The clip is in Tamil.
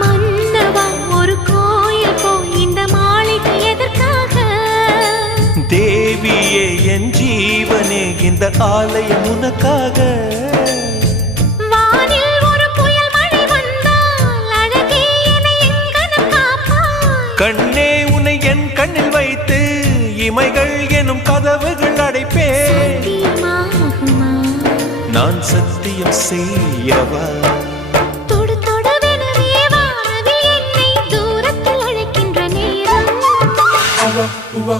மன்னவா ஒரு கோயில் போய் இந்த மாளிகை எதற்காக? தேவியே என் ஜீவனே இந்த ஆலயம் உனக்காக. வானில் ஒரு புயல் மழை வந்தால் அழகே என்னை எங்கனம் காப்பாய். கண்ணே உன்னை என் கண்ணில் வைத்து இமைகள் எனும் கதவுகள் அடைப்பேன். சத்தியமாகுமா? நான் சத்தியம் செய்யவா? தொடு தொடுவெனவே வானவில் என்னை தூரத்தில் அழைக்கின்ற நேரம். Uva,